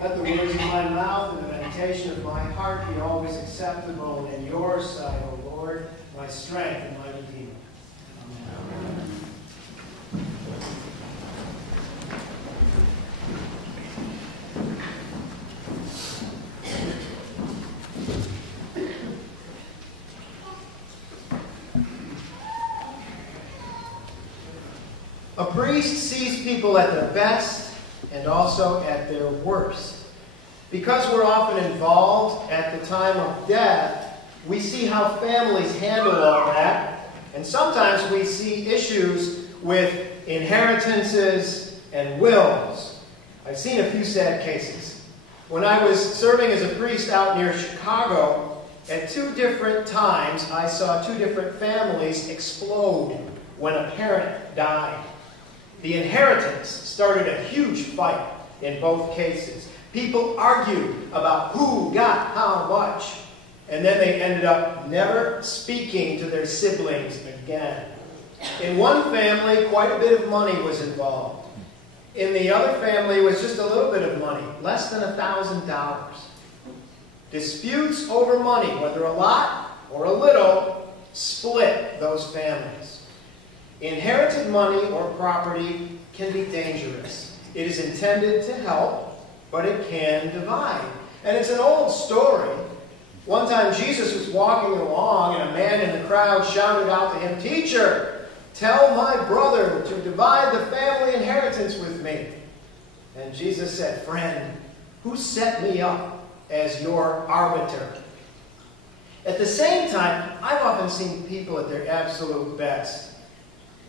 Let the words of my mouth and the meditation of my heart be always acceptable in your sight, O Lord, my strength and my Redeemer. Amen. A priest sees people at their best and also at their worst. Because we're often involved at the time of death, we see how families handle all that, and sometimes we see issues with inheritances and wills. I've seen a few sad cases. When I was serving as a priest out near Chicago, at 2 different times I saw 2 different families explode when a parent died. The inheritance started a huge fight in both cases. People argued about who got how much, and then they ended up never speaking to their siblings again. In one family, quite a bit of money was involved. In the other family, it was just a little bit of money, less than $1,000. Disputes over money, whether a lot or a little, split those families. Inherited money or property can be dangerous. It is intended to help, but it can divide. And it's an old story. One time Jesus was walking along and a man in the crowd shouted out to him, "Teacher, tell my brother to divide the family inheritance with me." And Jesus said, "Friend, who set me up as your arbiter?" At the same time, I've often seen people at their absolute best.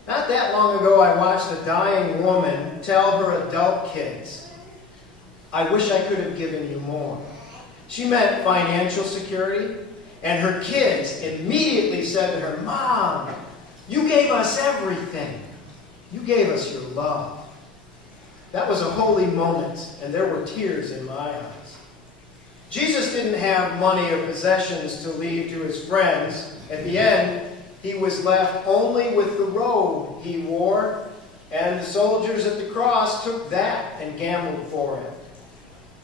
Not that long ago, I watched a dying woman tell her adult kids, "I wish I could have given you more." She meant financial security, and her kids immediately said to her, "Mom, you gave us everything. You gave us your love." That was a holy moment, and there were tears in my eyes. Jesus didn't have money or possessions to leave to his friends. At the end, he was left only with the robe he wore, and the soldiers at the cross took that and gambled for him.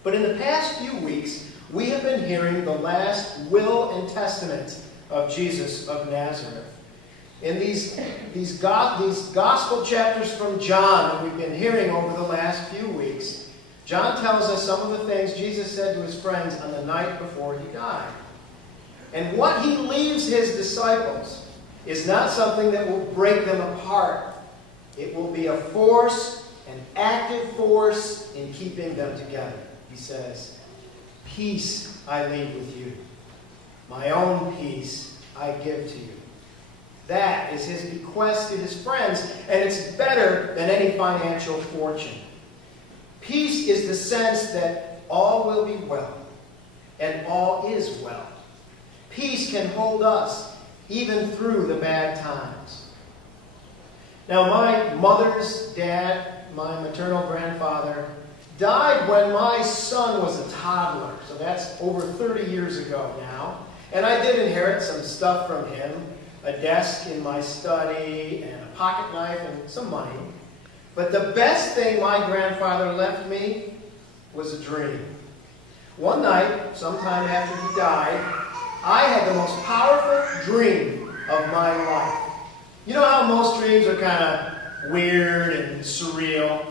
But in the past few weeks, we have been hearing the last will and testament of Jesus of Nazareth. In these gospel chapters from John that we've been hearing over the last few weeks, John tells us some of the things Jesus said to his friends on the night before he died. And what he leaves his disciples is not something that will break them apart. It will be a force, an active force in keeping them together. He says, "Peace I leave with you. My own peace I give to you." That is his bequest to his friends, and it's better than any financial fortune. Peace is the sense that all will be well, and all is well. Peace can hold us even through the bad times. Now, my mother's dad, my maternal grandfather, died when my son was a toddler. So that's over 30 years ago now. And I did inherit some stuff from him, a desk in my study, and a pocket knife, and some money. But the best thing my grandfather left me was a dream. One night, sometime after he died, I had the most powerful dream of my life. You know how most dreams are kind of weird and surreal?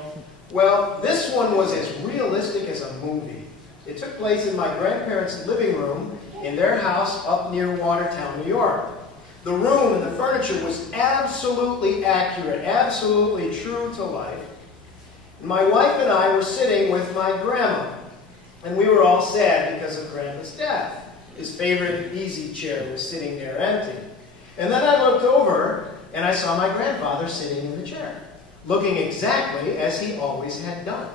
Well, this one was as realistic as a movie. It took place in my grandparents' living room in their house up near Watertown, New York. The room and the furniture was absolutely accurate, absolutely true to life. My wife and I were sitting with my grandma, and we were all sad because of Grandpa's death. His favorite easy chair was sitting there empty. And then I looked over, and I saw my grandfather sitting in the chair, looking exactly as he always had done.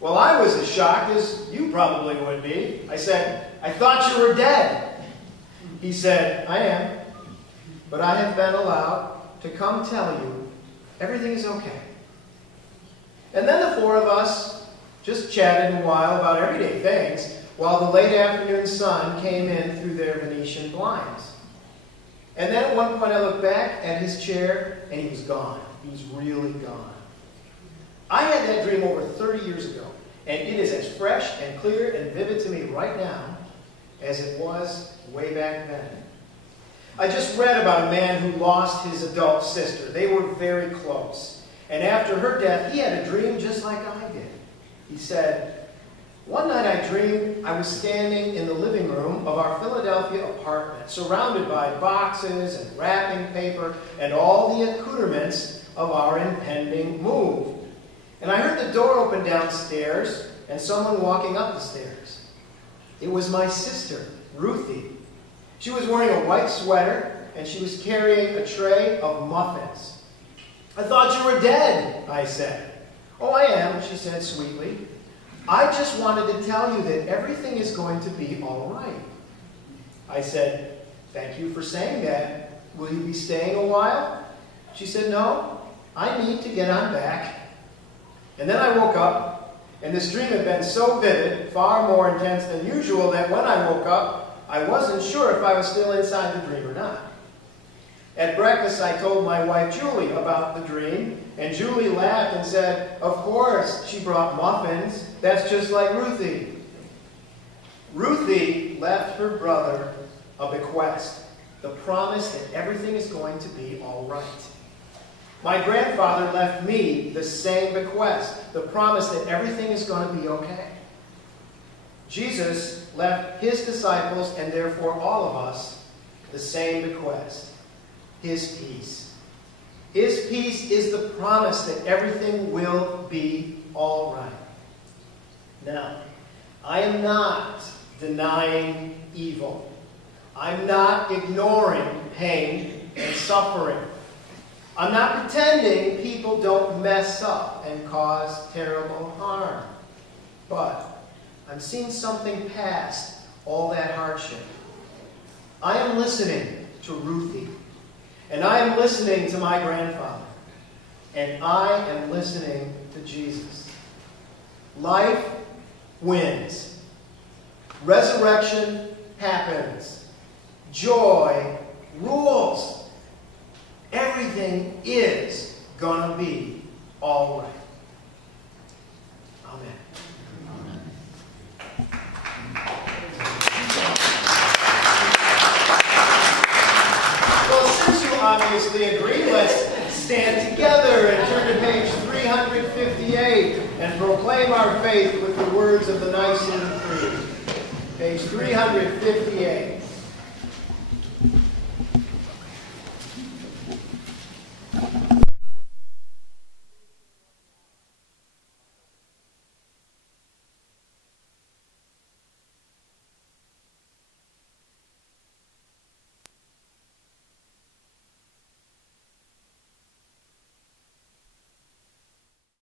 Well, I was as shocked as you probably would be. I said, "I thought you were dead." He said, "I am, but I have been allowed to come tell you everything is okay." And then the 4 of us just chatted a while about everyday things while the late afternoon sun came in through their Venetian blinds. And then at one point I looked back at his chair and he was gone. He was really gone. I had that dream over 30 years ago. And it is as fresh and clear and vivid to me right now as it was way back then. I just read about a man who lost his adult sister. They were very close. And after her death, he had a dream just like I did. He said, "One night I dreamed I was standing in the living room of our Philadelphia apartment, surrounded by boxes and wrapping paper and all the accoutrements of our impending move. And I heard the door open downstairs and someone walking up the stairs. It was my sister, Ruthie. She was wearing a white sweater and she was carrying a tray of muffins. 'I thought you were dead,' I said. 'Oh, I am,' she said sweetly. 'I just wanted to tell you that everything is going to be all right.' I said, 'Thank you for saying that. Will you be staying a while?' She said, 'No, I need to get on back.' And then I woke up, and this dream had been so vivid, far more intense than usual, that when I woke up, I wasn't sure if I was still inside the dream or not. At breakfast, I told my wife Julie about the dream, and Julie laughed and said, 'Of course, she brought muffins. That's just like Ruthie.' Ruthie left her brother a bequest, the promise that everything is going to be all right. My grandfather left me the same bequest, the promise that everything is going to be okay. Jesus left his disciples, and therefore all of us, the same bequest, his peace. His peace is the promise that everything will be all right. Now, I am not denying evil. I'm not ignoring pain and suffering. I'm not pretending people don't mess up and cause terrible harm. But I'm seeing something past all that hardship. I am listening to Ruthie. And I am listening to my grandfather. And I am listening to Jesus. Life wins. Resurrection happens. Joy rules. Everything is going to be all right. Amen. Well, since you obviously agree, let's stand together and turn to page 358 and proclaim our faith with the words of the Nicene Creed. Page 358.